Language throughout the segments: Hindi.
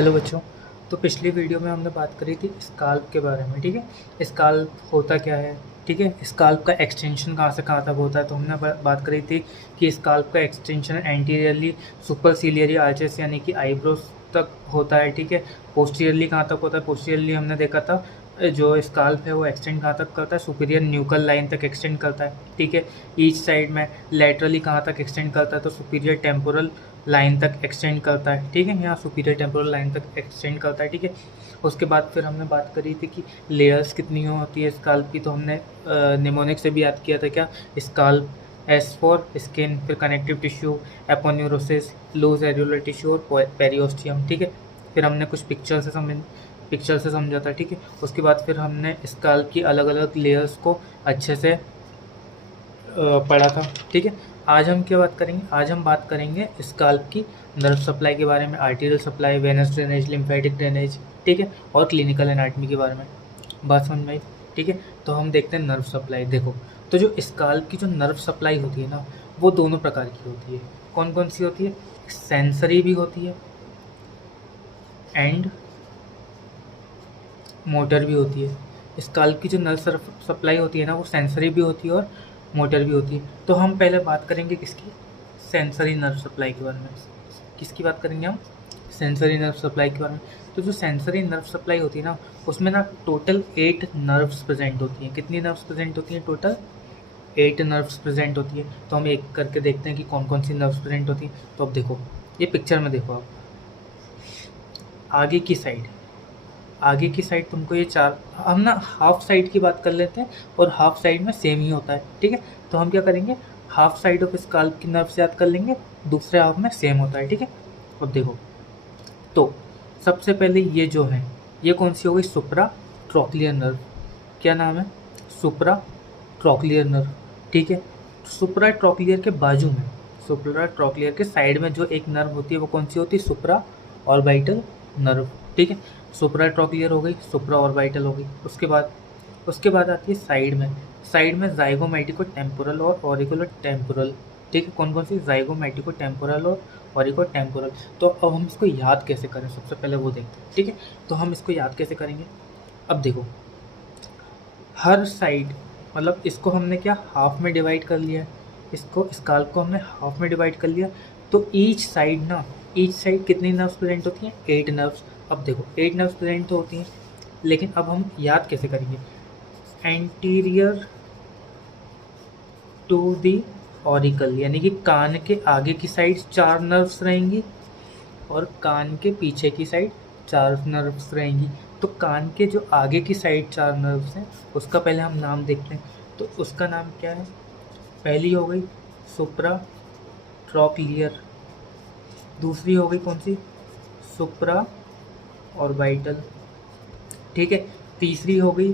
हेलो बच्चों। तो पिछली वीडियो में हमने बात करी थी स्काल्प के बारे में। ठीक है, स्काल्प होता क्या है। ठीक है, स्काल्प का एक्सटेंशन कहाँ से कहाँ तक होता है। तो हमने बात करी थी कि स्काल्प का एक्सटेंशन एंटीरियरली सुपरसिलियरी आर्चेस यानी कि आईब्रोज तक होता है। ठीक है, पोस्टीरियरली कहाँ तक होता है। पोस्टीरियरली हमने देखा था जो स्काल्प है वो एक्सटेंड कहाँ तक करता है, सुपीरियर न्यूकल लाइन तक एक्सटेंड करता है। ठीक है, ईच साइड में लेटरली कहाँ तक एक्सटेंड करता है, तो सुपीरियर टेम्पोरल लाइन तक एक्सटेंड करता है। ठीक है, यहाँ सुपीरियर टेम्पोरल लाइन तक एक्सटेंड करता है। ठीक है, उसके बाद फिर हमने बात करी थी कि लेयर्स कितनी होती है स्काल्प की। तो हमने निमोनिक से भी याद किया था क्या, स्काल्प एस फॉर स्किन, फिर connective tissue, aponeurosis, loose areolar tissue और पेरियोस्टियम। ठीक है, फिर हमने कुछ पिक्चर से समझा था। ठीक है, उसके बाद फिर हमने स्काल्प की अलग अलग लेयर्स को अच्छे से पढ़ा था। ठीक है, आज हम क्या बात करेंगे, आज हम बात करेंगे स्काल्प की नर्व सप्लाई के बारे में, arterial supply, venous drainage, lymphatic drainage. ठीक है, और क्लिनिकल एनाटमी के बारे में बात समझ में आई। ठीक है, तो हम देखते हैं नर्व सप्लाई। देखो, तो जो स्काल्प की जो नर्व सप्लाई होती है ना, वो दोनों प्रकार की होती है। कौन कौन सी होती है, सेंसरी भी होती है एंड मोटर भी होती है। स्काल्प की जो नर्व सप्लाई होती है ना, वो सेंसरी भी होती है और मोटर भी होती है। तो हम पहले बात करेंगे किसकी, सेंसरी नर्व सप्लाई के बारे में। किसकी बात करेंगे हम, सेंसरी नर्व सप्लाई के बारे में। तो जो सेंसरी नर्व सप्लाई होती है ना, उसमें ना टोटल 8 नर्व्स प्रेजेंट होती हैं। कितनी नर्व्स प्रेजेंट होती हैं, टोटल 8 नर्व्स प्रेजेंट होती है। तो हम एक करके देखते हैं कि कौन कौन सी नर्व्स प्रेजेंट होती हैं। तो अब देखो, ये पिक्चर में देखो आप, आगे की साइड तुमको ये चार, हम ना हाफ साइड की बात कर लेते हैं और हाफ साइड में सेम ही होता है। ठीक है, तो हम क्या करेंगे, हाफ साइड ऑफ स्काल्प की नर्व से याद कर लेंगे, दूसरे हाफ में सेम होता है। ठीक है, अब देखो, तो सबसे पहले ये जो है, ये कौन सी हो गई, सुप्रा ट्रॉक्लियर नर्व। क्या नाम है, सुप्रा ट्रॉक्लियर नर्व। ठीक है, सुप्रा ट्रॉक्लियर के बाजू में, सुप्रा ट्रॉक्लियर के साइड में जो एक नर्व होती है वो कौन सी होती है, सुप्रा ऑर्बिटल नर्व। ठीक है, सुप्रा ट्रॉक्लियर हो गई, सुप्रा ऑर्बिटल हो गई। उसके बाद आती है साइड में जाइगोमेटिको टेम्पोरल और ऑरिकुलर टेम्पोरल। ठीक है, कौन कौन सी, जाइगोमेटिको टेम्पोरल और ऑरिको टेम्पोरल। तो अब हम इसको याद कैसे करें, सबसे पहले वो देखते हैं। ठीक है, तो हम इसको याद कैसे करेंगे। अब देखो, हर साइड, मतलब इसको हमने क्या हाफ में डिवाइड कर लिया है, इसको स्काल्प को हमने हाफ में डिवाइड कर लिया। तो ईच साइड कितनी नर्व्स प्रेजेंट होती हैं, 8 नर्व्स। अब देखो 8 नर्व्स प्रेजेंट तो होती हैं, लेकिन अब हम याद कैसे करेंगे, एंटीरियर टू दी ऑरिकल, यानी कि कान के आगे की साइड 4 नर्व्स रहेंगी और कान के पीछे की साइड 4 नर्व्स रहेंगी। तो कान के जो आगे की साइड 4 नर्व्स हैं, उसका पहले हम नाम देखते हैं। तो उसका नाम क्या है, पहली हो गई सुप्रा ट्रॉक्लियर, दूसरी हो गई कौन सी, सुप्रा ऑर्बिटल। ठीक है, तीसरी हो गई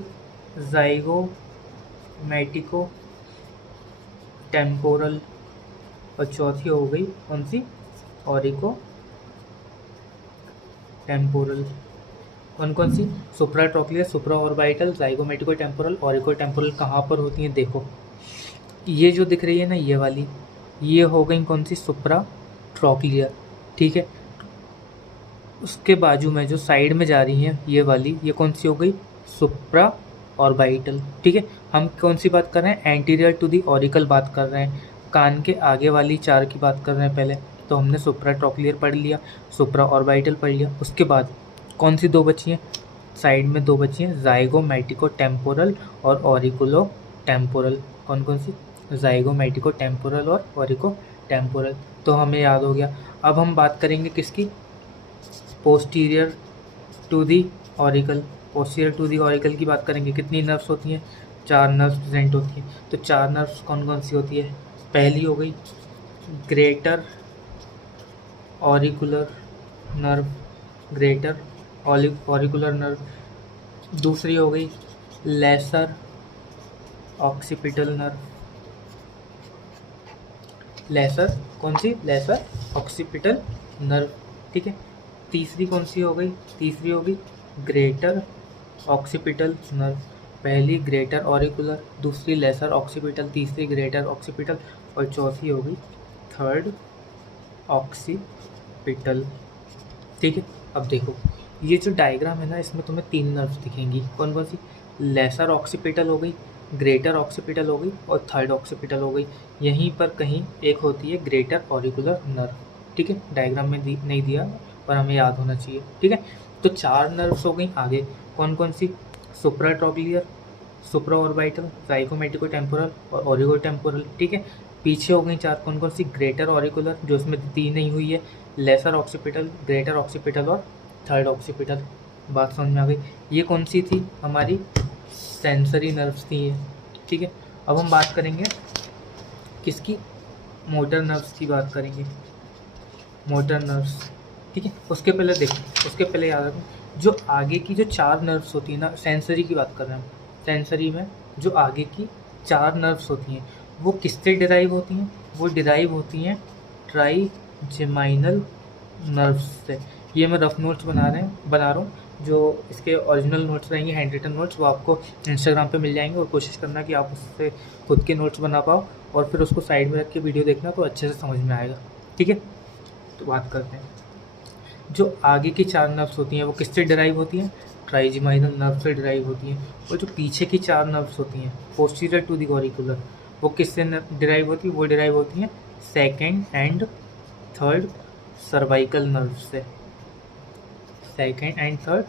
जाइगोमेटिको टेम्पोरल और चौथी हो गई कौन सी, ऑरिको टेम्पोरल। कौन कौन सी, सुप्रा ट्रॉक्लियर, सुप्रा ऑर्बिटल, जाइगोमेटिको टेम्पोरल, ऑरिको टेम्पोरल कहाँ पर होती हैं। देखो, ये जो दिख रही है ना, ये वाली, ये हो गई कौन सी, सुप्रा ट्रॉक्लियर। ठीक है, उसके बाजू में जो साइड में जा रही हैं ये वाली, ये कौन सी हो गई, सुप्रा ऑर्बिटल। ठीक है, हम कौन सी बात कर रहे हैं, एंटीरियर टू दी ऑरिकल बात कर रहे हैं, कान के आगे वाली 4 की बात कर रहे हैं पहले। तो हमने सुप्रा ट्रॉक्लियर पढ़ लिया, सुप्रा ऑर्बिटल पढ़ लिया। उसके बाद कौन सी 2 बची हैं, साइड में 2 बची हैं, जाइगोमेटिको टेम्पोरल और ऑरिकुलो टेम्पोरल। कौन कौन सी, जाइगोमेटिको टेम्पोरल और ऑरिको टेम्पोरल। तो हमें याद हो गया। अब हम बात करेंगे किसकी, posterior to the auricle. Posterior to the auricle की बात करेंगे, कितनी नर्व्स होती हैं, 4 नर्व्स प्रेजेंट होती हैं। तो 4 नर्व्स कौन कौन सी होती है, पहली हो गई greater auricular nerve, greater auricular nerve. दूसरी हो गई लेसर ऑक्सीपिटल नर्व, लेसर कौन सी, लेसर ऑक्सीपिटल नर्व। ठीक है, तीसरी कौन सी हो गई, तीसरी होगी ग्रेटर ऑक्सीपिटल नर्व। पहली ग्रेटर ऑरिकुलर, दूसरी लेसर ऑक्सीपिटल, तीसरी ग्रेटर ऑक्सीपिटल और चौथी हो गई थर्ड ऑक्सीपिटल। ठीक है, अब देखो ये जो डायग्राम है ना, इसमें तुम्हें 3 नर्व्स दिखेंगी। कौन कौन सी? लेसर ऑक्सीपिटल हो गई, ग्रेटर ऑक्सीपिटल हो गई और थर्ड ऑक्सीपिटल हो गई। यहीं पर कहीं एक होती है ग्रेटर ऑरिकुलर नर्व। ठीक है, डायग्राम में नहीं दिया पर हमें याद होना चाहिए। ठीक है, तो 4 नर्व्स हो गई आगे। कौन कौन सी? सुप्राट्रॉक्लियर, सुप्राऑर्बिटल, जाइगोमेटिको टेम्पोरल और ओरिगो टेम्पोरल। ठीक है, पीछे हो गई 4। कौन कौन सी? ग्रेटर ऑरिकुलर, जो इसमें 3 नहीं हुई है, लेसर ऑक्सीपिटल, ग्रेटर ऑक्सीपिटल और थर्ड ऑक्सीपिटल। बात समझ में आ गई? ये कौन सी थी? हमारी सेंसरी नर्व्स थी ये। ठीक है, अब हम बात करेंगे किसकी? मोटर नर्व्स की बात करेंगे, मोटर नर्व्स। ठीक है, उसके पहले देखो, उसके पहले याद रखो जो आगे की जो 4 नर्व्स होती है ना, सेंसरी की बात कर रहे हैं हम। सेंसरी में जो आगे की 4 नर्व्स होती हैं वो किससे डिराइव होती हैं? वो डिराइव होती हैं ट्राइजेमाइनल नर्व्स से। ये मैं रफ नोट्स बना रहा हूँ। जो इसके ओरिजिनल नोट्स रहेंगे, हैंड रिटन नोट्स, वो आपको इंस्टाग्राम पे मिल जाएंगे। और कोशिश करना कि आप उससे खुद के नोट्स बना पाओ और फिर उसको साइड में रख के वीडियो देखना, तो अच्छे से समझ में आएगा। ठीक है, तो बात करते हैं जो आगे की 4 नर्व्स होती हैं वो किससे डिराइव होती हैं? ट्राइजेमाइनल नर्व से डिराइव होती हैं। और जो पीछे की 4 नर्व्स होती हैं पोस्टीरियर टू द ऑरिकुलर, वो किससे डिराइव होती है? वो डिराइव होती हैं second and third cervical nerve से। Second and third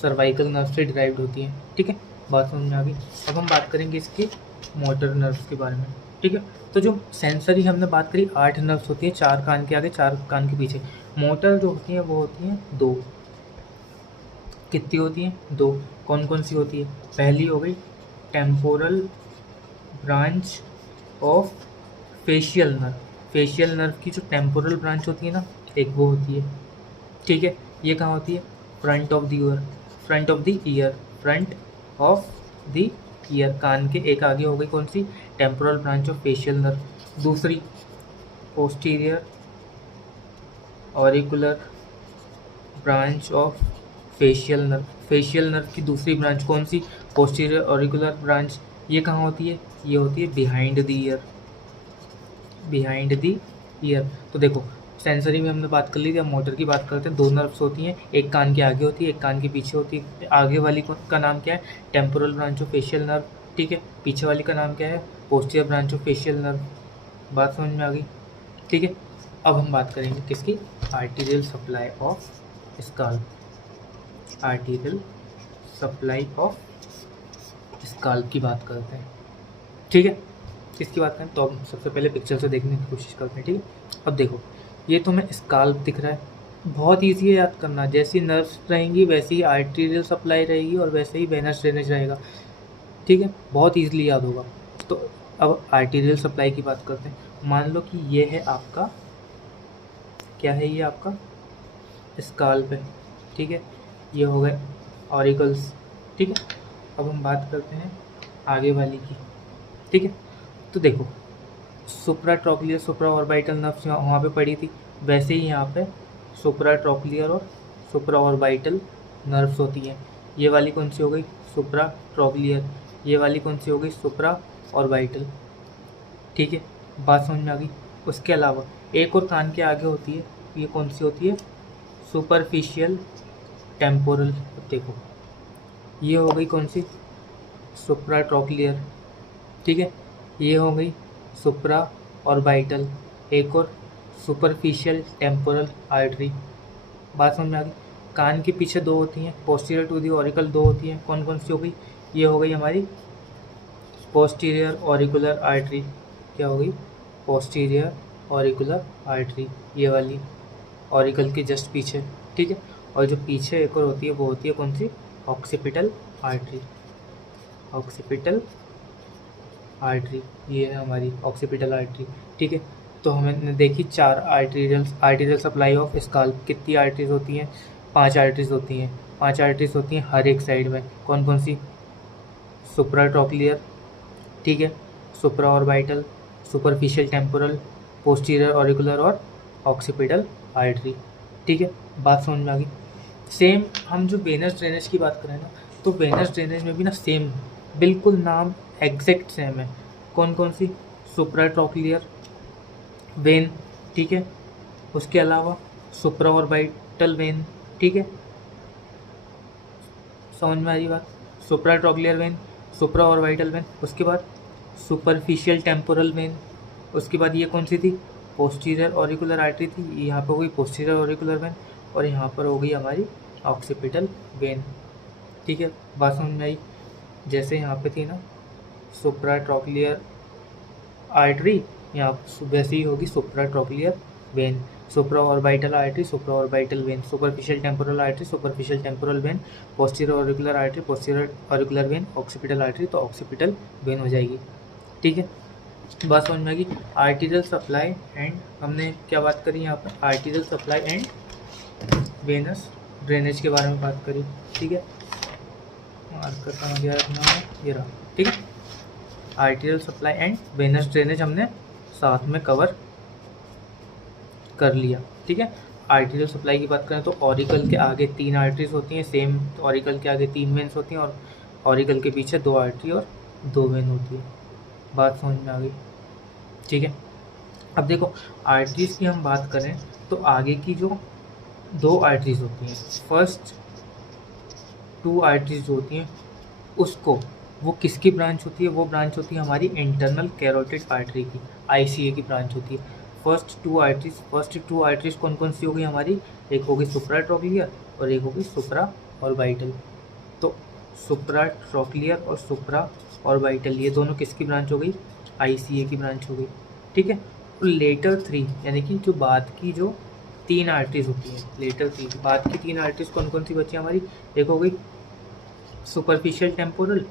cervical nerve से डिराइव्ड होती हैं। ठीक है, बात समझ में आ गई? अब हम बात करेंगे इसकी मोटर नर्व्स के बारे में। ठीक है, तो जो सेंसरी हमने बात करी 8 नर्व्स होती हैं, 4 कान के आगे 4 कान के पीछे। मोटर जो होती हैं वो होती हैं 2। कितनी होती हैं? 2। कौन कौन सी होती है? पहली हो गई temporal branch of facial nerve. Facial nerve की जो टेम्पोरल ब्रांच होती है ना, एक वो होती है। ठीक है, ये कहाँ होती है? Front of the ear, front of the ear, front of the ear, कान के एक आगे हो गई। कौन सी? Temporal branch of facial nerve. दूसरी posterior auricular branch of facial nerve. Facial nerve की दूसरी ब्रांच कौन सी? Posterior auricular branch. ये कहाँ होती है? ये होती है behind the year, behind the year. तो देखो सेंसरी में हमने बात कर ली थी, अब मोटर की बात करते हैं। 2 नर्व्स होती हैं, एक कान के आगे होती है, एक कान के पीछे होती है। आगे वाली का नाम क्या है? Temporal branch of facial nerve. ठीक है, पीछे वाली का नाम क्या है? Posterior branch of facial nerve. बात समझ में आ गई? ठीक है, अब हम बात करेंगे किसकी? Arterial supply of scalp. Arterial supply of scalp की बात करते हैं। ठीक है, किसकी बात करें तो हम सबसे पहले पिक्चर से देखने की कोशिश करते हैं। ठीक है, अब देखो ये तुम्हें स्काल्प दिख रहा है, बहुत ईजी है याद करना। जैसी नर्व्स रहेंगी वैसे ही आर्टीरियल सप्लाई रहेगी और वैसे ही वेनस ड्रेनेज रहेगा। ठीक है, बहुत ईजिली याद होगा। तो अब आर्टीरियल सप्लाई की बात करते हैं। मान लो कि ये है आपका, क्या है ये? आपका स्काल्प है। ठीक है, ये हो गए ऑरिकल्स। ठीक है, अब हम बात करते हैं आगे वाली की। ठीक है, तो देखो सुप्राट्रॉक्लियर सुप्राऑर्बिटल नर्व्स वहाँ पे पड़ी थी, वैसे ही यहाँ पे सुप्राट्रॉक्लियर और सुप्राऑर्बिटल नर्व्स होती हैं। ये वाली कौन सी हो गई? सुप्राट्रॉक्लियर। ये वाली कौन सी हो गई? सुप्राऑर्बिटल। ठीक है, बात समझ में आ गई? उसके अलावा एक और कान के आगे होती है, ये कौन सी होती है? Superficial temporal. देखो ये हो गई कौन सी? सुप्राट्रॉक्लियर। ठीक है, ये हो गई सुप्रा ऑर्बिटल। एक और सुपरफिशियल टेम्पोरल आर्टरी। बात समझ में आ गई? कान के पीछे 2 होती हैं, पोस्टीरियर टू दी ऑरिकल 2 होती हैं। कौन कौन सी हो गई? ये हो गई हमारी पोस्टीरियर ऑरिकुलर आर्टरी। क्या हो गई? पोस्टीरियर ऑरिकुलर आर्टरी, ये वाली ऑरिकल के जस्ट पीछे। ठीक है, और जो पीछे एक और होती है वो होती है कौन सी? Occipital artery. ऑक्सीपिटल आर्टरी, ये है हमारी ऑक्सीपिटल आर्टरी। ठीक है, तो हमने देखी 4 आर्टीरियल सप्लाई ऑफ स्काल्प। कितनी आर्टरीज होती हैं? 5 आर्टरीज होती हैं। 5 आर्टरीज होती हैं हर एक साइड में। कौन कौन सी? सुप्राट्रॉक्लियर, ठीक है, supraorbital, superficial temporal, posterior auricular और ऑक्सीपिटल आर्टरी। ठीक है, बात समझ में आ गई? सेम हम जो वेनस ड्रेनेज की बात करें ना, तो वेनस ड्रेनेज में भी ना सेम बिल्कुल नाम एग्जैक्ट सेम है। कौन कौन सी? सुप्राट्रॉक्लियर वेन। ठीक है, उसके अलावा सुप्राऑर्बिटल वेन, ठीक है, समझ में आ रही बात। Supra trochlear vein, supra orbital vein, उसके बाद सुपरफिशियल टेम्पोरल वेन, उसके बाद ये कौन सी थी, पोस्टीरियर ऑरिकुलर आर्टरी थी, यहाँ पर हो गई पोस्टीरियर ऑरिकुलर वेन, और यहाँ पर हो गई हमारी ऑक्सीपिटल वेन। ठीक है, बात समझ में आई। जैसे यहाँ पे थी ना सुप्रा ट्रॉक्लियर आर्टरी, यहाँ वैसे ही होगी supra trochlear vein, supra orbital artery, supra orbital vein, superficial temporal artery, superficial temporal vein, posterior auricular artery, posterior auricular vein, occipital artery, तो ऑक्सीपिटल वेन हो जाएगी। ठीक है, बात समझ में आ गई। आर्टीरियल सप्लाई एंड, हमने क्या बात करी यहाँ पर, arterial supply and venous drainage के बारे में बात करी। ठीक है, मार्कर कहाँ गया अपना, ये रहा। ठीक है, arterial supply and venous drainage हमने साथ में कवर कर लिया। ठीक है, आर्टीरियल सप्लाई की बात करें तो ऑरिकल के आगे 3 आर्टरीज होती हैं, सेम ऑरिकल के आगे 3 वेन्स होती हैं, और ऑरिकल के पीछे 2 आर्टरी और 2 वेन होती है। बात समझ में आ गई। ठीक है, अब देखो आर्टरीज की हम बात करें तो आगे की जो 2 आर्टरीज होती हैं, फर्स्ट 2 आर्टरीज जो होती हैं उसको, वो किसकी ब्रांच होती है, वो ब्रांच होती है हमारी इंटरनल कैरोटिड आर्टरी की, ICA की ब्रांच होती है। फर्स्ट टू आर्टरीज कौन कौन सी हो गई हमारी, एक होगी सुप्रा ट्रॉक्लियर और एक होगी सुप्रा ऑर्बिटल। तो सुप्रा ट्रॉक्लियर और सुप्रा ऑर्बिटल ये दोनों किसकी ब्रांच हो गई, ICA की ब्रांच हो गई। ठीक है, और लेटर 3 यानी कि जो बाद की जो 3 आर्टरीज होती हैं, लेटर 3 बाद की 3 आर्टरीज कौन कौन सी बची हमारी, एक हो गई सुपरफिशियल टेम्पोरल,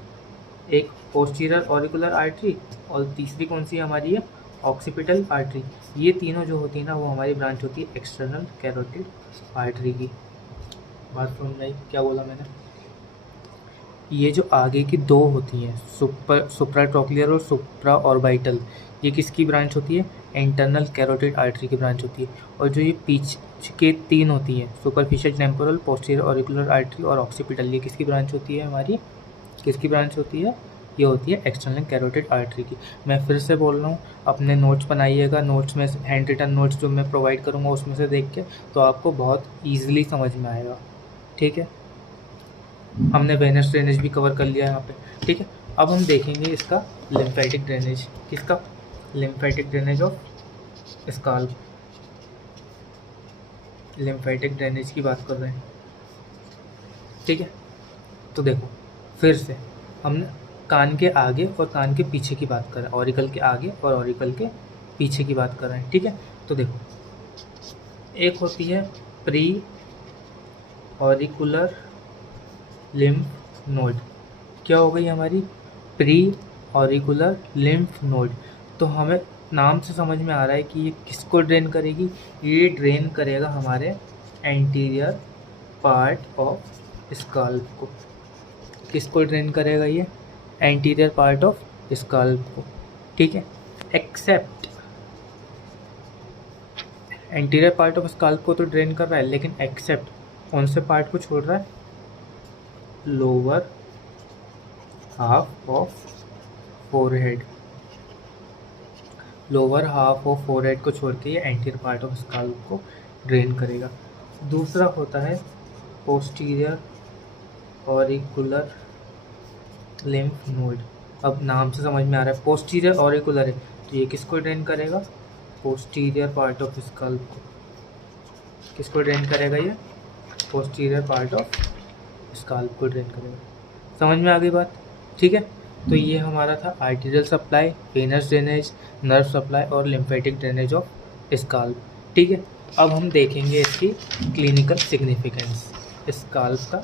एक पोस्टीरियर ऑरिकुलर आर्टरी, और तीसरी कौन सी हमारी है, ऑक्सीपिटल आर्टरी। ये तीनों जो होती है ना वो हमारी ब्रांच होती है एक्सटर्नल कैरोटिड आर्टरी की। बात समझ में आई क्या बोला मैंने। ये जो आगे की 2 होती हैं सुप्रा ट्रॉक्लियर और सुप्रा ऑर्बिटल, ये किसकी ब्रांच होती है, इंटरनल कैरोटिड आर्टरी की ब्रांच होती है। और जो ये पीछे के 3 होती हैं superficial temporal, posterior auricular artery और ऑक्सीपिटल, ये किसकी ब्रांच होती है हमारी, किसकी ब्रांच होती है, ये होती है एक्सटर्नल कैरोटिड आर्टरी की। मैं फिर से बोल रहा हूँ, अपने नोट्स बनाइएगा, नोट्स में हैंड रिटन नोट्स जो मैं प्रोवाइड करूँगा उसमें से देख के, तो आपको बहुत ईजिली समझ में आएगा। ठीक है, हमने वेनस ड्रेनेज भी कवर कर लिया यहाँ पे। ठीक है, अब हम देखेंगे इसका लिम्फेटिक ड्रेनेज, किसका, lymphatic drainage of scalp, lymphatic drainage की बात कर रहे हैं। ठीक है, तो देखो फिर से हमने कान के आगे और कान के पीछे की बात कर रहे हैं, ऑरिकल के आगे और ऑरिकल के पीछे की बात कर रहे हैं। ठीक है, तो देखो एक होती है प्री ऑरिकुलर लिम्फ नोड, क्या हो गई हमारी, प्री ऑरिकुलर लिम्फ नोड। तो हमें नाम से समझ में आ रहा है कि ये किसको ड्रेन करेगी, ये ड्रेन करेगा हमारे एंटीरियर पार्ट ऑफ स्काल्प को। किसको ड्रेन करेगा ये, एंटीरियर पार्ट ऑफ स्काल्प को। ठीक है, except anterior part of scalp को तो ड्रेन कर रहा है, लेकिन एक्सेप्ट कौन से पार्ट को छोड़ रहा है, lower half of forehead, lower half of forehead को छोड़ के ये एंटीरियर पार्ट ऑफ स्काल्प को ड्रेन करेगा। दूसरा होता है पोस्टीरियर ऑरिकुलर लिम्फ नोड। अब नाम से समझ में आ रहा है पोस्टीरियर ऑरिकुलर है, तो ये किसको ड्रेन करेगा, पोस्टीरियर पार्ट ऑफ स्कल्प को। किसको ड्रेन करेगा ये, पोस्टीरियर पार्ट ऑफ स्कल्प को ड्रेन करेगा। समझ में आ गई बात। ठीक है, तो ये हमारा था arterial supply, venous drainage, nerve supply और लिम्फेटिक ड्रेनेज ऑफ स्कल्प। ठीक है, अब हम देखेंगे इसकी क्लिनिकल सिग्निफिकेंस, स्कल्प का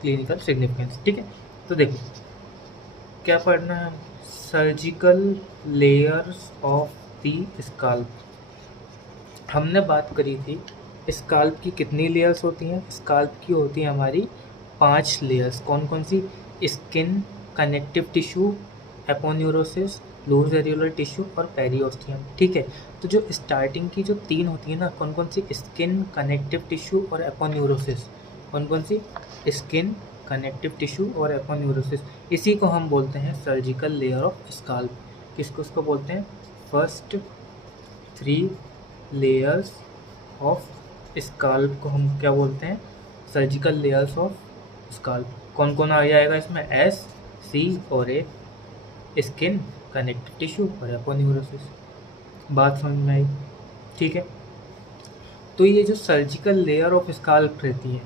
क्लिनिकल सिग्निफिकेंस। ठीक है, तो देखो क्या पढ़ना है, surgical layers of the scalp. हमने बात करी थी स्कल्प की कितनी लेयर्स होती हैं, स्कल्प की होती है हमारी 5 लेयर्स। कौन कौन सी, skin, connective tissue, aponeurosis, loose areolar tissue और पेरिओस्टियम। ठीक है, तो जो स्टार्टिंग की जो 3 होती है ना, कौन कौन सी, स्किन, कनेक्टिव टिश्यू और एपोन्यूरोसिस। कौन कौन सी, स्किन, कनेक्टिव टिश्यू और एपोन्यूरोसिस। इसी को हम बोलते हैं सर्जिकल लेयर ऑफ स्कल्प। किसको उसको बोलते हैं, फर्स्ट 3 लेयर्स ऑफ स्काल्प को हम क्या बोलते हैं? Surgical layers of scalp. कौन कौन आ जाएगा इसमें? एस, सी और ए, स्किन, कनेक्टिव टिश्यू और एपोन्यूरोसिस। बात समझ में आई? ठीक है। तो ये जो सर्जिकल लेयर ऑफ स्काल्प रहती है,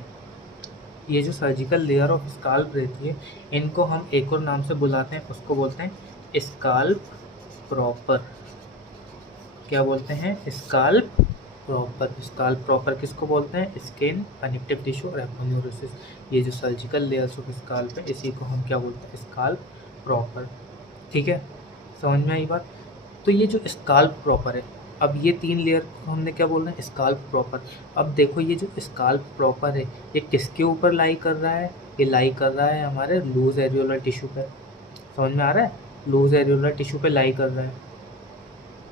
ये जो सर्जिकल लेयर ऑफ स्काल्प रहती है, इनको हम एक और नाम से बुलाते हैं, उसको बोलते हैं स्काल्प प्रॉपर। क्या बोलते हैं? Scalp proper. स्काल्प प्रॉपर किसको बोलते हैं? स्किन, कनेक्टिव टिश्यू और एपोन्यूरोसिस। ये जो सर्जिकल लेयर्स ऑफ स्काल्प है, इसी को हम क्या बोलते हैं? Scalp proper. ठीक है, समझ में आई बात? तो ये जो स्काल्प प्रॉपर है, अब ये 3 लेयर को हमने क्या बोलना है? Scalp proper. अब देखो ये जो स्काल्प प्रॉपर है, ये किसके ऊपर लाई कर रहा है? ये लाई कर रहा है हमारे लूज एरियोलर टिश्यू पे। समझ में आ रहा है? लूज एरियोलर टिश्यू पे लाई कर रहा है।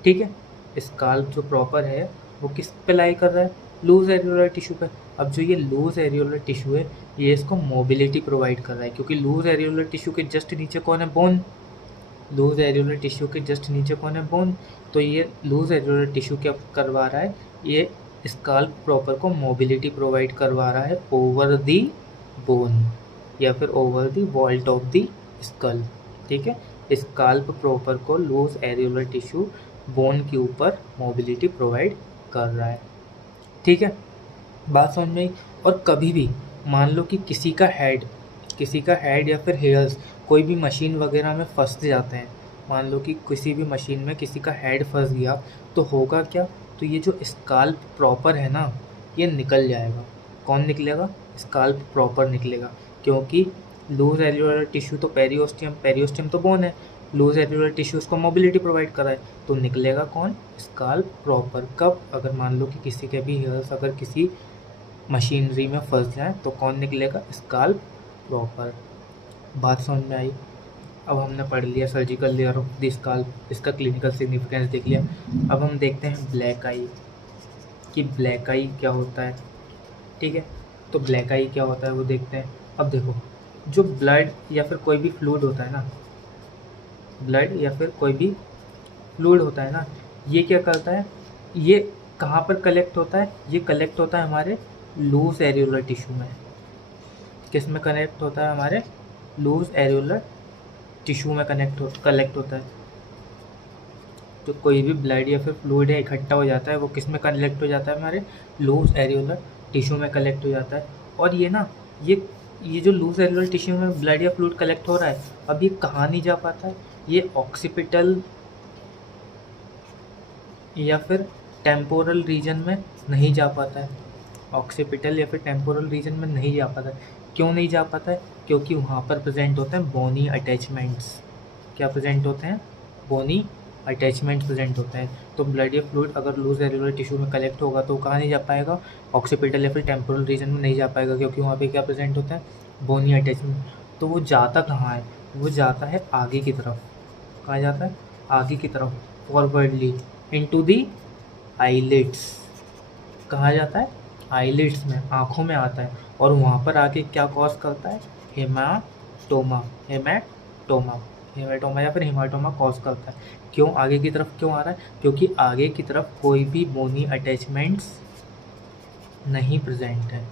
ठीक है, स्काल्प जो प्रॉपर है वो किस पे लाई कर रहा है? लूज एरियोलर टिश्यू पे। अब जो ये लूज एरियोलर टिश्यू है, ये इसको मोबिलिटी प्रोवाइड कर रहा है, क्योंकि लूज एरियोलर टिश्यू के जस्ट नीचे कौन है? बोन। लूज एरियोलर टिश्यू के जस्ट नीचे कौन है? बोन। तो ये लूज एरियोलर टिश्यू क्या करवा रहा है? ये स्काल्प प्रॉपर को मोबिलिटी प्रोवाइड करवा रहा है ओवर दी बोन या फिर over the vault of the skull. ठीक है, स्काल्प प्रॉपर को लूज एरियोलर टिश्यू बोन के ऊपर मोबिलिटी प्रोवाइड कर रहा है। ठीक है, बात समझ में आई? और कभी भी मान लो कि किसी का हेड या फिर हेयर्स कोई भी मशीन वगैरह में फंस जाते हैं, मान लो कि किसी भी मशीन में किसी का हेड फंस गया, तो होगा क्या? तो ये जो स्काल्प प्रॉपर है ना, ये निकल जाएगा। कौन निकलेगा? स्काल्प प्रॉपर निकलेगा, क्योंकि लूज एरियोलर टिश्यू तो पेरियोस्टियम तो बोन है, लूज एरियोलर टिश्यू उसको मोबिलिटी प्रोवाइड कर रहा है, तो निकलेगा कौन? Scalp proper. कब? अगर मान लो कि किसी के भी हेयर्स अगर किसी मशीनरी में फंस जाए तो कौन निकलेगा? Scalp proper. बात समझ में आई? अब हमने पढ़ लिया surgical layer of the scalp, इसका क्लिनिकल सिग्निफिकेंस देख लिया। अब हम देखते हैं ब्लैक आई, कि ब्लैक आई क्या होता है। ठीक है, तो ब्लैक आई क्या होता है वो देखते हैं। अब देखो, जो ब्लड या फिर कोई भी फ्लूइड होता है ना, ब्लड या फिर कोई भी फ्लूइड होता है ना, ये क्या करता है? ये कहाँ पर कलेक्ट होता है? ये कलेक्ट होता है हमारे लूज एरियोलर टिश्यू में। किस में कनेक्ट होता है? हमारे लूज एरियोलर टिश्यू में कलेक्ट होता है। तो कोई भी ब्लड या फिर फ्लूइड है इकट्ठा हो जाता है, वो किस में कलेक्ट हो जाता है? हमारे लूज एरियोलर टिश्यू में कलेक्ट हो जाता है। और ये ना, ये जो लूज एरियोलर टिश्यू में ब्लड या फ्लूइड कलेक्ट हो रहा है, अब ये कहाँ नहीं जा पाता है? ये ऑक्सीपिटल या फिर टेम्पोरल रीजन में नहीं जा पाता है। ऑक्सीपिटल या फिर टेम्पोरल रीजन में नहीं जा पाता है। क्यों नहीं जा पाता है? क्योंकि वहाँ पर प्रेजेंट होते हैं बोनी अटैचमेंट्स। क्या प्रेजेंट होते हैं? बोनी अटैचमेंट प्रेजेंट होते हैं। तो ब्लड या फ्लूइड अगर लूज एरियोलर टिश्यू में कलेक्ट होगा तो कहाँ नहीं जा पाएगा? ऑक्सीपिटल या फिर टेम्पोरल रीजन में नहीं जा पाएगा, क्योंकि वहाँ पे क्या प्रेजेंट होता है? बोनी अटैचमेंट। तो वो जाता कहाँ है? वो जाता है आगे की तरफ। कहाँ जाता है? आगे की तरफ, फॉरवर्डली इनटू दी आईलिड्स। कहाँ जाता है? आईलिड्स में, आँखों में आता है। और वहाँ पर आके क्या कॉज करता है? हेमाटोमा या फिर हेमाटोमा कॉज करता है। क्यों आगे की तरफ क्यों आ रहा है? क्योंकि आगे की तरफ कोई भी बोनी अटैचमेंट्स नहीं प्रेजेंट है,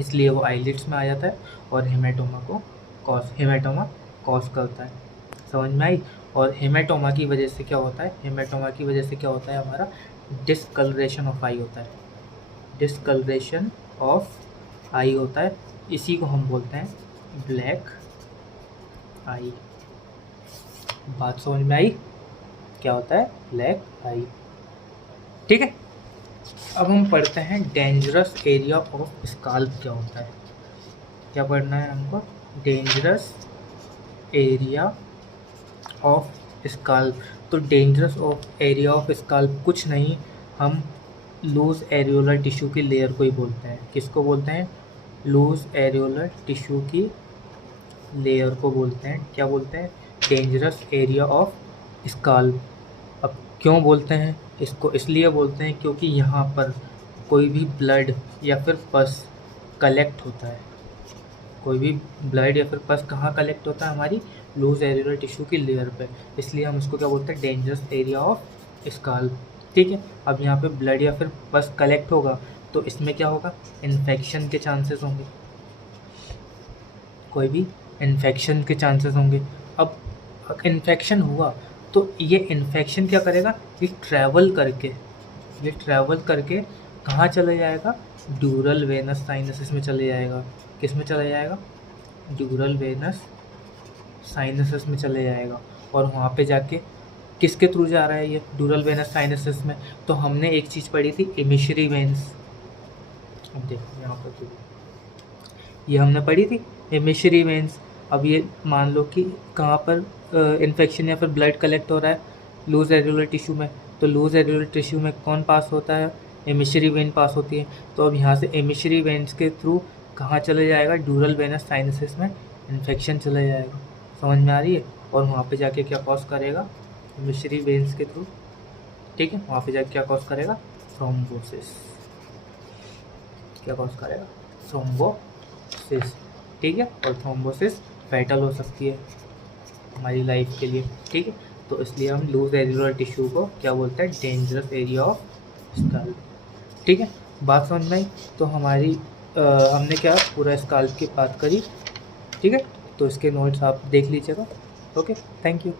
इसलिए वो आईलिड्स में आ जाता है और हेमाटोमा कॉज करता है। समझ में आई? और हेमाटोमा की वजह से क्या होता है? हेमाटोमा की वजह से क्या होता है? हमारा डिस्कलरेशन ऑफ आई होता है। डिस्कलरेशन ऑफ आई होता है, इसी को हम बोलते हैं ब्लैक आई। बात समझ में आई? क्या होता है? ब्लैक आई। ठीक है, अब हम पढ़ते हैं डेंजरस एरिया ऑफ स्काल्प क्या होता है। क्या पढ़ना है हमको? Dangerous area of scalp. तो dangerous of area of scalp कुछ नहीं, हम लूज एरियोलर टिश्यू की लेयर को ही बोलते हैं। किसको बोलते हैं? लूज एरियोलर टिश्यू की लेयर को बोलते हैं। क्या बोलते हैं? Dangerous area of scalp. अब क्यों बोलते हैं इसको? इसलिए बोलते हैं क्योंकि यहाँ पर कोई भी ब्लड या फिर पस कलेक्ट होता है। कोई भी ब्लड या फिर पस कहाँ कलेक्ट होता है? हमारी लूज एरियोलर टिश्यू की लेयर पे, इसलिए हम इसको क्या बोलते हैं? Dangerous area of scalp. ठीक है, अब यहाँ पे ब्लड या फिर पस कलेक्ट होगा तो इसमें क्या होगा, इन्फेक्शन के चांसेस होंगे, कोई भी इन्फेक्शन के चांसेस होंगे। अब इन्फेक्शन हुआ तो ये इन्फेक्शन क्या करेगा, ये ट्रैवल करके कहाँ चले जाएगा, ड्यूरल वेनस साइनसिस में चले जाएगा। किस में चले जाएगा, ड्यूरल वेनस साइनसिस में चले जाएगा। और वहाँ पे जाके किसके थ्रू जा रहा है ये ड्यूरल वेनस साइनसिस में, तो हमने एक चीज़ पढ़ी थी, एमिशरी वेन्स। अब देखो यहाँ पर तो ये हमने पढ़ी थी एमिशरी वेन्स। अब ये मान लो कि कहाँ पर इन्फेक्शन या फिर ब्लड कलेक्ट हो रहा है, लूज एरिकुलर टिश्यू में। तो लूज एरिकुलर टिश्यू में कौन पास होता है, एमिशरी वेन पास होती है। तो अब यहाँ से एमिशरी वेन्स के थ्रू कहाँ चले जाएगा, ड्यूरल वेनस साइनसिस में इन्फेक्शन चले जाएगा। समझ में आ रही है। और वहाँ पे जाके क्या कॉज करेगा, एमिशरी वेन्स के थ्रू, ठीक है, वहाँ पे जाके क्या कॉज करेगा, थ्रोम्बोसिस। क्या कॉज करेगा, थ्रोम्बोसिस, ठीक है। और थ्रोम्बोसिस फैटल हो सकती है हमारी लाइफ के लिए, ठीक है। तो इसलिए हम लूज एरिकुलर टिश्यू को क्या बोलते हैं, डेंजरस एरिया ऑफ स्कैल्प, ठीक है। बात समझ में आई। तो हमारी हमने क्या पूरा स्कैल्प की बात करी, ठीक है। तो इसके नोट्स आप देख लीजिएगा। Okay, thank you.